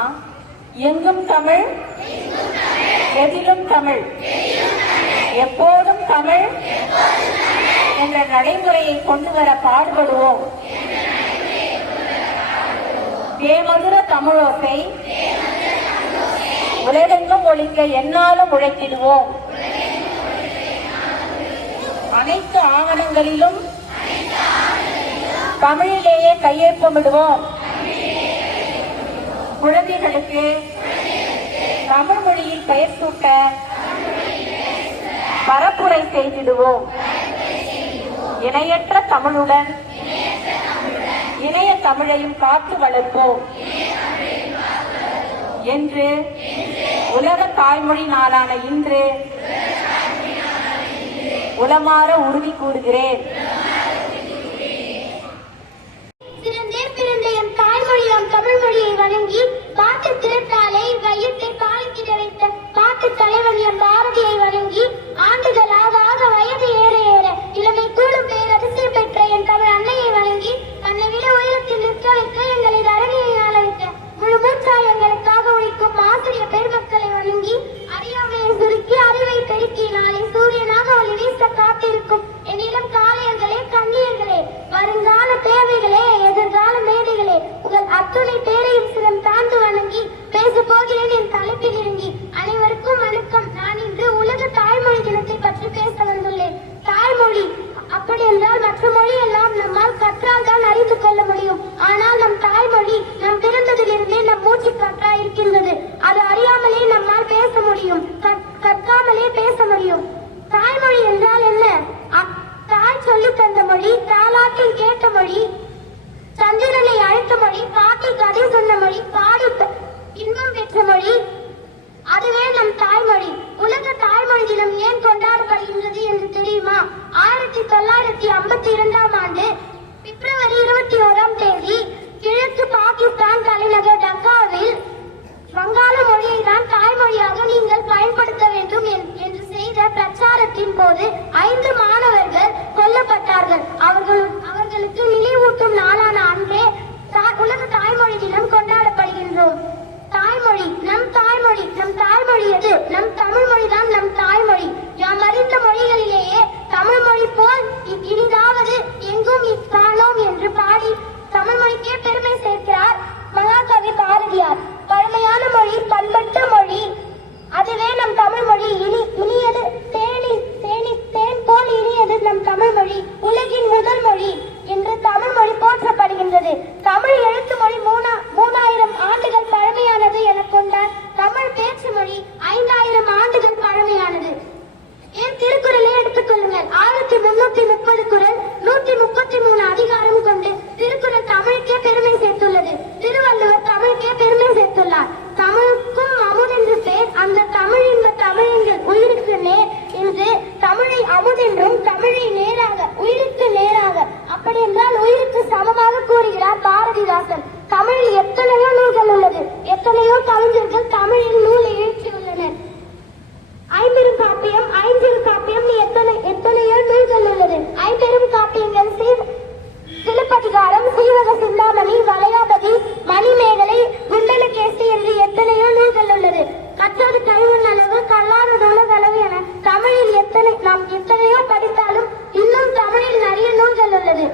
தெரியுமா? எங்கும் தமிழ், எதிலும் தமிழ், எப்போதும் தமிழ் என்ற நடைமுறையை கொண்டு வர பாடுபடுவோம். தேமதுர தமிழோசை உலகெங்கும் ஒழிக்க எந்நாளும் உழைத்திடுவோம். அனைத்து ஆவணங்களிலும் தமிழிலேயே கையொப்பமிடுவோம். குழந்தைகளுக்கு தமிழ் மொழியில் பெயர் சூட்ட பரப்புரை செய்திடுவோம். இணையற்ற தமிழுடன் இணைய தமிழையும் காத்து வளர்ப்போம் என்று உலக தாய்மொழி நாளான இன்று உளமாற உறுதி கூறுகிறேன். தமிழ் மொழியை வணங்கி பாட்டு திறத்தாலே வையத்தை பாலித்திட வைத்த பாட்டு தலைவன் எம் பாரதியை வணங்கி ஆண்டுகளாக வயது ஏற ஏற இளமை கூடும் பேர் அதிசயம் பெற்ற என் தமிழ் அன்னையை வணங்கி தன்னை விட உயரத்தில் நிற்க வைக்க எங்களை தரணியை ஆள வைத்த முழு மூச்சாய் எங்களுக்காக உழைக்கும் ஆசிரியர் பெருமக்களை வணங்கி அறியாமையை சுருக்கி அறிவை பெருக்கி நாளை சூரியனாக ஒளி வீச காத்திருக்கும் என் இளம் காளையர்களே கண்ணியர்களே வருங்கால தேவைகளே எதிர்கால மேடைகளே உங்கள் அத்துணை பேரையும் சிரம் தாழ்ந்து வணங்கி பேச போகிறேன் என் தலைப்பில் இறங்கி. அனைவருக்கும் வணக்கம். நான் இன்று உலக தாய்மொழி தினத்தை பற்றி பேச வந்துள்ளேன். தாய்மொழி அப்படி என்றால் மற்ற மொழி எல்லாம் நம்மால் கற்றால் தான் அறிந்து கொள்ள முடியும். ஆனால் நம் தாய்மொழி நம் பிறந்ததிலிருந்தே நம் மூச்சு காற்றா இருக்கின்றது. அது அறியாமலே நம்மால் பேச முடியும், கற்காமலே பேச முடியும். தாய்மொழி என்றால் என்ன? தாய் சொல்லி தந்த மொழி, தாலாட்டில் கேட்ட மொழி, சந்திரனை அழைத்த மொழி, பாட்டி கதை சொன்ன மொழி, பாடி இன்பம் பெற்ற மொழி, அதுவே நம் தாய்மொழி. உலக தாய்மொழி தினம் ஏன் கொண்டாடப்படுகின்றது என்று தெரியுமா? 1952ஆம் ஆண்டு பிப்ரவரி 21ஆம் தேதி கிழக்கு பாகிஸ்தான் தலைநகர் டக்காவில் வங்காள மொழியை தான் தாய்மொழியாக நீங்கள் பயன்படுத்த வேண்டும் என்று செய்த பிரச்சாரத்தின் போது 5 மாணவர்கள் கொல்லப்பட்டார்கள். அவர்களுக்கு நினைவூட்டும் நாளான அன்றே உலக தாய்மொழி தினம் கொண்டாடப்படுகின்றோம். தாய்மொழி நம் தாய்மொழி. நம் தாய்மொழி எது? நம் தமிழ் மொழிதான் நம் தாய்மொழி. யாம் அறிந்த மொழிகளிலேயே தமிழ் மொழி போல் இனிதாவது எங்கும் காணோம் என்று பாடி தமிழ் மொழிக்கே பெருமை சேர்க்கிறார் மகாகவி பாரதியார். பழமையான மொழி, பண்பட்ட மொழி, அதுவே நம் தமிழ் மொழி. இனியது தேன் போல் இனியது நம் தமிழ் மொழி. உலகின் முதல் மொழி என்று தமிழ் மொழி போற்றப்படுகின்றது. தமிழ் எழுத்து மொழி 3000 ஆண்டுகள் பழமையானது என கொண்டார். தமிழ் பேச்சு மொழி 5000 ஆண்டுகள் பழமையானது. ஏன் திருக்குறளை எடுத்துக் கொள்ளுங்கள். 1330 குறள், 133 அதிகாரம் கொண்டு திருக்குறள் தமிழுக்கே பெருமை சேர்த்துள்ளது. திருவள்ளுவர் தமிழுக்கே பெருமை சேர்த்துள்ளார். தமிழுக்கும் அமுதென்று பேர். அந்த தமிழ் இந்த தமிழெங்கள் உயிருக்கு நேர் என்று தமிழை அமுதென்றும் தமிழை நேராக உயிருக்கு நேராக, அப்படி என்றால் உயிருக்கு சமமாக கூறுகிறார் பாரதிதாசன். தமிழில் எத்தனையோ நூல்கள் உள்ளது. எத்தனையோ கவிஞர்கள் தமிழில் நூலை எழுதியுள்ளனர். ஐம்பெரும் காப்பியம், ஐஞ்சிறு காப்பியம், எத்தனையோ நூல்கள் உள்ளது. ஐம்பெரும் காப்பியங்கள் சிலப்பதிகாரம், சீவக சிந்தாமணி, வளையாபதி, மணிமேகலை, குண்டலகேசி என்று எத்தனையோ நூல்கள் உள்ளது. கற்றது கைவன் அளவு, கல்லாத உலகளவு என தமிழில் நாம் எத்தனையோ படித்தாலும் இன்னும் தமிழில் நிறைய நூல்கள் உள்ளது.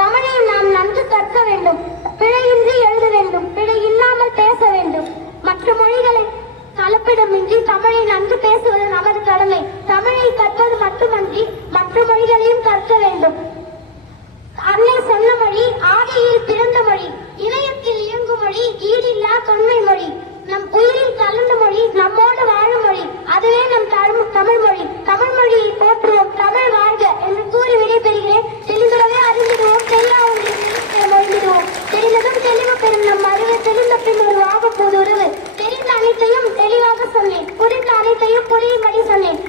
தமிழை நாம் நன்கு கற்க வேண்டும். பிழையின்றி எழுத வேண்டும். பிழை இல்லாமல் பேச வேண்டும். மற்ற மொழிகளை கலப்பிடமின்றி தமிழை நன்கு பேசுவது நமது கடமை. தமிழை கற்பது மட்டுமன்றி மற்ற மொழிகளையும் கற்க வேண்டும். அன்னை சொன்ன மொழி ஆதியில் பிறந்த மொழி, இணையத்தில் இயங்கும் மொழி, ஈடில்லா தொன்மை மொழி, நம் உயிரில் கலந்த மொழி, நம்மோடு வாழும் மொழி, அதுவே நம் தமிழ் மொழி. தமிழ் மொழியை போற்றுவோம். தமிழ் வாழ்க என்று கூறி விடைபெறுகிறேன். தெளிவுறவே அறிந்திடுவோம், மொழிந்திடுவோம். தெரிந்ததும் தெளிவு பெறும் நம் அறிவை தெளிந்த பின் ஒரு ஆகப்போது உறவு. தெரிந்த அனைத்தையும் தெளிவாக சொன்னேன், புரிந்த அனைத்தையும் புரியும்படி சொன்னேன்.